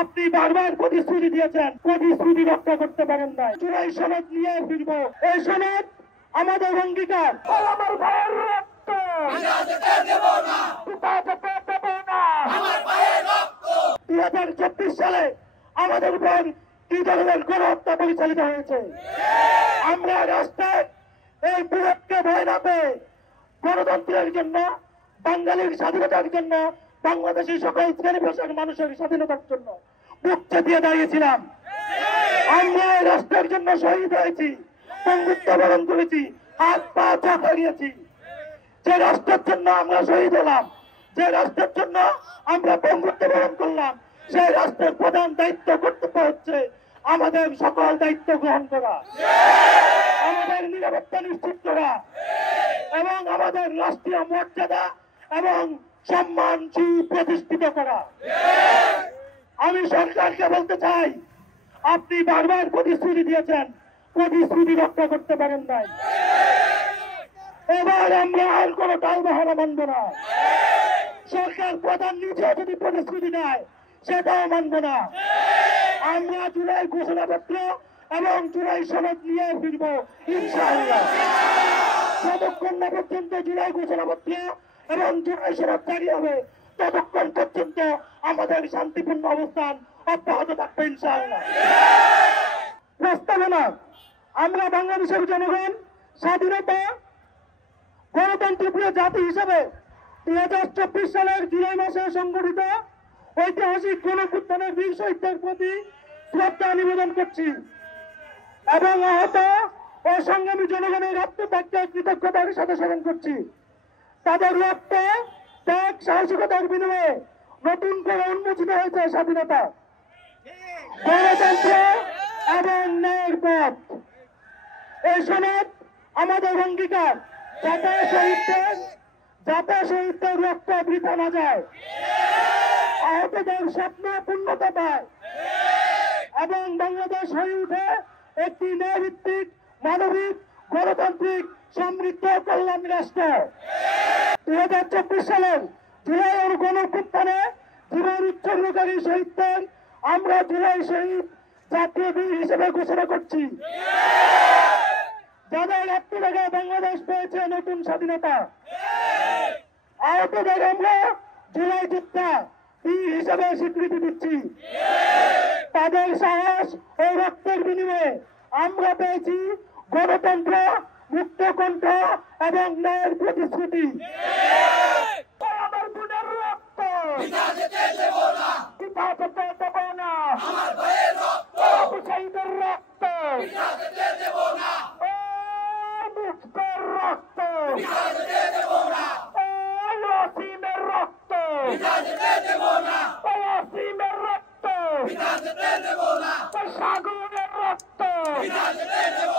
আপনি বারবার প্রতিশ্রুতি দিয়েছেন, প্রতিশ্রুতি রক্ষা করতে পারেন না। জুলাই সনদ নিয়ে ফিরব, এই সনদ আমাদের অঙ্গীকার। আমার ভাইয়ের রক্ত 2024 সালে আমাদের উপর কি ধরনের গণহত্যা পরিচালিত হয়েছে, আমরা রাস্তায় এই বিরোধকে ভয় না পেয়ে গণতন্ত্রের জন্য, বাঙালির স্বাধীনতার জন্য, বাংলাদেশের সকল শ্রেণী পেশার মানুষের স্বাধীনতার জন্য বুক চেপিয়ে দাঁড়িয়েছিলাম। আমরা এই রাষ্ট্রের জন্য শহীদ হয়েছি, বন্ধুত্ব বরণ করেছি, হাত পা চাপা গিয়েছি। যে রাষ্ট্রের জন্য আমরা শহীদ হলাম, যে রাষ্ট্রের জন্য আমরা বন্ধুত্ব বরণ করলাম, সেই রাষ্ট্রের প্রধান দায়িত্ব কর্তব্য হচ্ছে আমাদের সকল দায়িত্ব গ্রহণ করা, আমাদের নিরাপত্তা নিশ্চিত করা এবং আমাদের রাষ্ট্রীয় মর্যাদা এবং সম্মান সুপ্রতিষ্ঠিত করা। আমি সরকারকে বলতে চাই, আপনি বারবার প্রতিশ্রুতি দিয়েছেন, প্রতিশ্রুতি রক্ষা করতে পারেন নাই। এবার আমরা আর কোনো টালবাহানা মানব না। সরকার প্রধান নিজে যদি প্রতিশ্রুতি দেয় সেটাও মানব না। আমরা জুলাই ঘোষণাপত্র এবং জুলাই সনদ নিয়ে ফিরব ইনশাআল্লাহ। যতক্ষণ না পর্যন্ত জুলাই ঘোষণাপত্র এবং জুলাই সনদ জারি হবে, ততক্ষণ পর্যন্ত আমাদের শান্তিপূর্ণ অবস্থান অব্যাহত থাকবে ইনশাআল্লাহ। প্রস্তাবনা, আমরা বাংলাদেশের জনগণ স্বাধীনতা গণতন্ত্রপ্রিয় জাতি হিসেবে 2024 সালের জুলাই মাসে সংগঠিত ঐতিহাসিক গণঅভ্যুত্থানের বীর শহীদদের প্রতি শ্রদ্ধা নিবেদন করছি এবং আহত ও সংগ্রামী জনগণের আত্মত্যাগকে কৃতজ্ঞতার সাথে স্মরণ করছি। তাদের রক্ত, ত্যাগ, সাহসিকতার বিনিময়ে নতুন করে উন্মোচিত হয়েছে স্বাধীনতা, গণতন্ত্র এবং ন্যায়ের পথ। এই সনদ আমাদের অঙ্গীকার, যাতে শহীদদের রক্ত বৃথা না যায়, আহতদের স্বপ্ন পূর্ণতা পায় এবং বাংলাদেশ হয়ে উঠে একটি ন্যায়ভিত্তিক, মানবিক, গণতান্ত্রিক, সমৃদ্ধ কল্যাণ রাষ্ট্র। 2024 সালের জুলাই গণঅভ্যুত্থানে জীবন উৎসর্গকারী শহীদদের আমরা জুলাই শহীদ জাতীয় বীর হিসেবে ঘোষণা করছি, যাদের আত্মত্যাগে বাংলাদেশ পেয়েছে নতুন স্বাধীনতা। আহতদের আমরা জুলাই যোদ্ধা বীর হিসেবে স্বীকৃতি দিচ্ছি। তাদের সাহস ও রক্তের বিনিময়ে আমরা পেয়েছি গণতন্ত্র, মুক্ত কণ্ঠ এবং ন্যায়ের প্রতিশ্রুতি। আমার বোনের রক্ত পিতা যেতে দেব না, শহীদের রক্ত পিতা যেতে দেব না, মুক্তের রক্ত পিতা যেতে দেব না, ওসিমের রক্ত পিতা যেতে দেব না, ওসিমের রক্ত পিতা যেতে দেব না, সাগরের রক্ত পিতা যেতে দেব